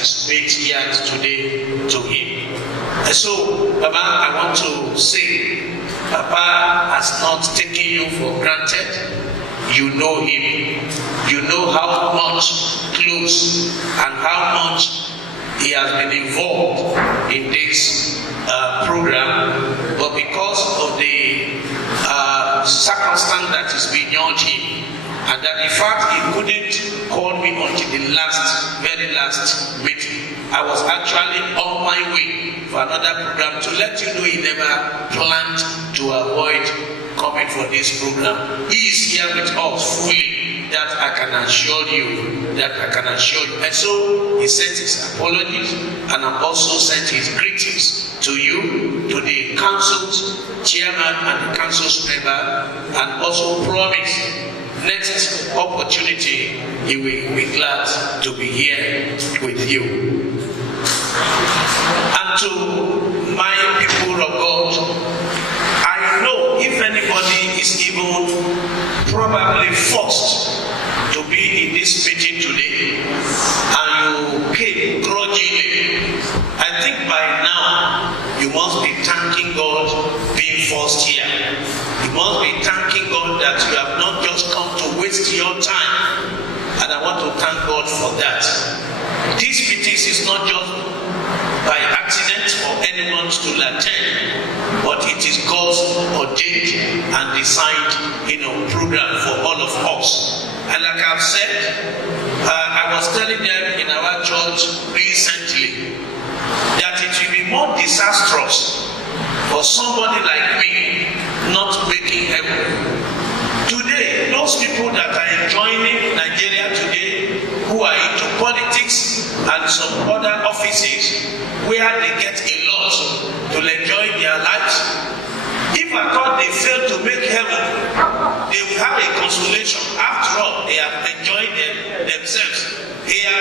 is made here today to him. And so, Baba, I want to say, Papa has not taken you for granted. You know him. You know how much close and how much he has been involved in this program. But because of the circumstance that is beyond him, and that in fact he couldn't call me until the very last meeting. I was actually on my way for another program to let you know he never planned to avoid coming for this program. He is here with us fully, that I can assure you. And so he sent his apologies, and I've also sent his greetings to you, to the council's chairman and the council's member, and also promise next opportunity he will be glad to be here with you. And to my people of God, I know if anybody is even probably forced to be in this meeting today and you came grudgingly, I think by now you must be thanking God being forced here. You must be thanking God that you have not just come to waste your time. And I want to thank God for that. This meeting is not just by accident for anyone to attend, but it is God's ordained and designed, program for all of us. And like I've said, I was telling them in our church recently that it will be more disastrous for somebody like me not making heaven. Today, those people that are enjoying Nigeria today, who are into politics and some other offices where they get a lot to enjoy their lives, if I thought they fail to make heaven, they will have a consolation. After all, they have enjoyed themselves here,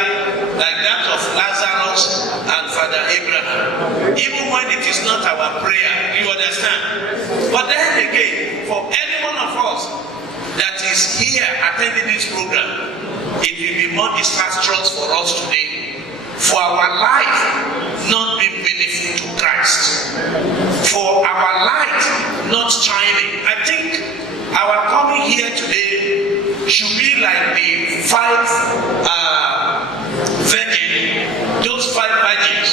like that of Lazarus and Father Abraham, even when it is not our prayer. You understand? But then again, for any one of us that is here attending this program, it will be more disastrous for us today, for our life not being meaningful to Christ, for our light not shining. I think our coming here today should be like the five virgins, those 5 virgins.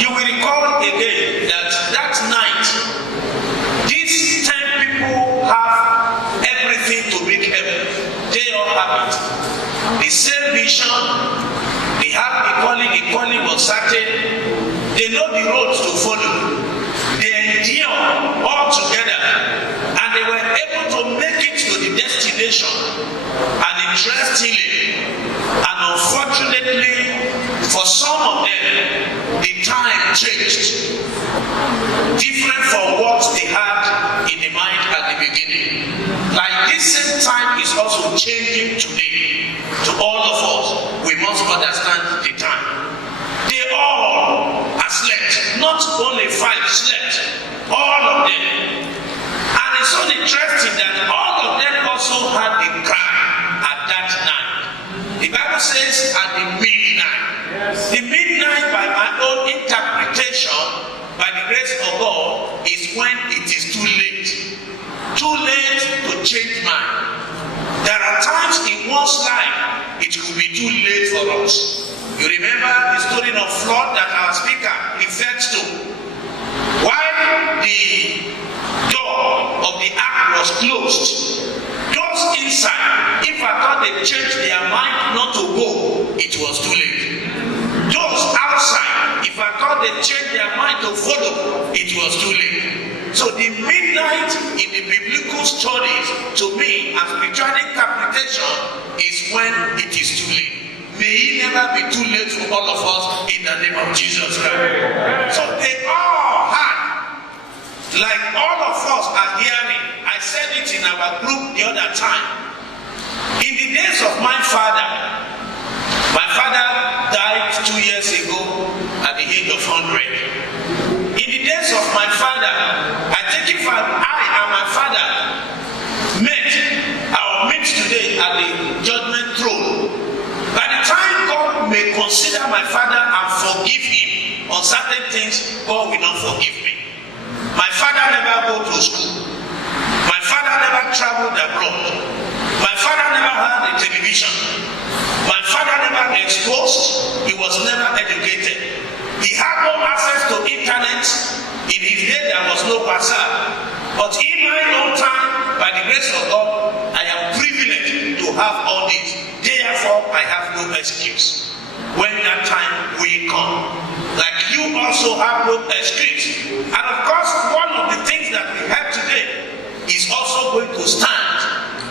You will recall again that night, these 10 people have everything to make heaven. They all have it. The same vision, they have the calling was certain. They know the roads to follow. They endure all together, and they were able to make it to the destination. And interestingly, and unfortunately, for some of them, the time changed, different from what they had in the mind at the beginning. Like this same time is also changing today. To all of us, we must understand the time. They all are slept. Not only 5 slept, all of them. And it's so interesting that all of them also had the cry at that night. The Bible says at the midnight. Yes. The midnight, by my own interpretation, by the grace of God, is when it is too late. Too late to change mind. There are times in one's life it could be too late for us. You remember the story of flood that our speaker referred to? While the door of the ark was closed, those inside, if I thought they changed their mind not to go, it was too late. Those outside, if I thought they changed their mind to follow, it was too late. So the midnight in the biblical stories, to me, as spiritual interpretation, is when it is too late. May it never be too late for all of us in the name of Jesus Christ. So they all had, like all of us are hearing. I said it in our group the other time. In the days of my father died 2 years ago at the age of 100. In the days of my father, I think if I and my father meet today at the judgment throne, by the time God may consider my father certain things, God will not forgive me. My father never go to school. My father never traveled abroad. My father never had a television. My father never exposed. He was never educated. He had no access to internet. In his day, there was no WhatsApp. But in my own time, by the grace of God, I am privileged to have all this. Therefore, I have no excuse. When that time will come, like you also have no excuse. And of course, one of the things that we have today is also going to stand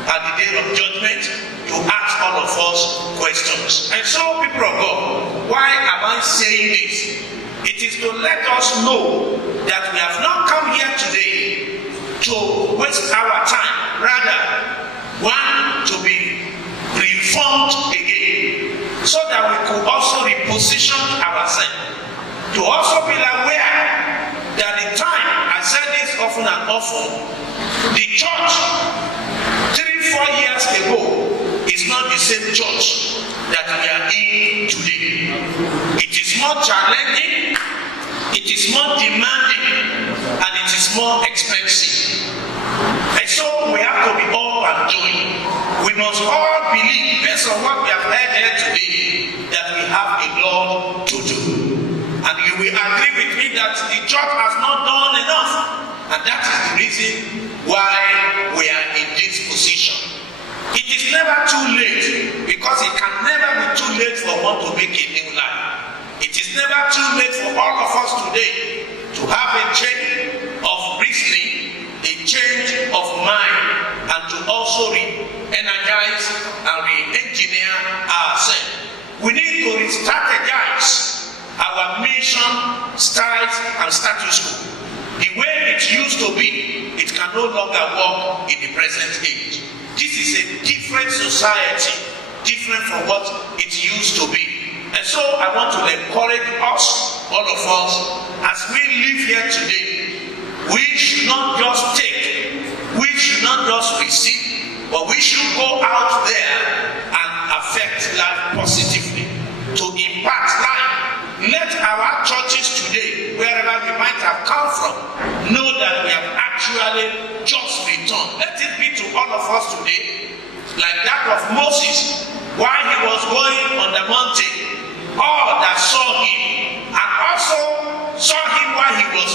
at the day of judgment to ask all of us questions. And so, people of God, why am I saying this? It is to let us know that we have not come here today to waste our time. Rather, one, to be reformed again, so that we could also reposition ourselves. To also be aware that the time, I said this often and often, the church 3-4 years ago is not the same church that we are in today. It is more challenging, it is more demanding, and it is more expensive. And so we have to be all and join. We must all believe, based on what we have heard here today, that we have a lot to do. And you will agree with me that the church has not done enough. And that is the reason why we are in this position. It is never too late, because it can never be too late for one to make a new life. It is never too late for all of us today to have a change of reasoning, a change of mind, and to also re-energize and re-engineer ourselves. We need to re-strategize our mission, styles, and status quo. The way it used to be, it can no longer work in the present age. This is a different society, different from what it used to be. And so I want to encourage us, all of us, as we live here today, we should not just take, we should not just receive, but we should go out there and affect life positively, to impact life. Let our churches today, wherever we might have come from, know that we have actually just returned. Let it be to all of us today, like that of Moses, while he was going on the mountain. All that saw him, and also saw him while he was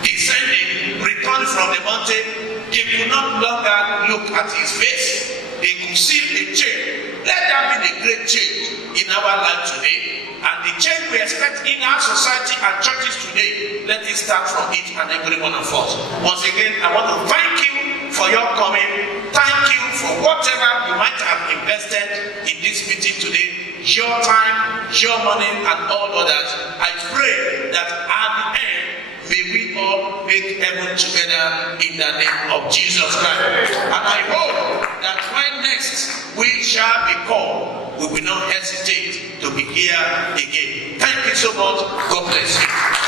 descending, returned from the mountain, they could not longer look at his face. They could see a change. Let that be the great change in our life today. And the change we expect in our society and churches today, let it start from each and every one of us. Once again, I want to thank you for your coming. Thank you for whatever you might have invested in this meeting today. Your time, your money, and all others. I pray that at the end, may we all make heaven together in the name of Jesus Christ. And I hope that when next we shall be called, we will not hesitate to be here again. Thank you so much. God bless you.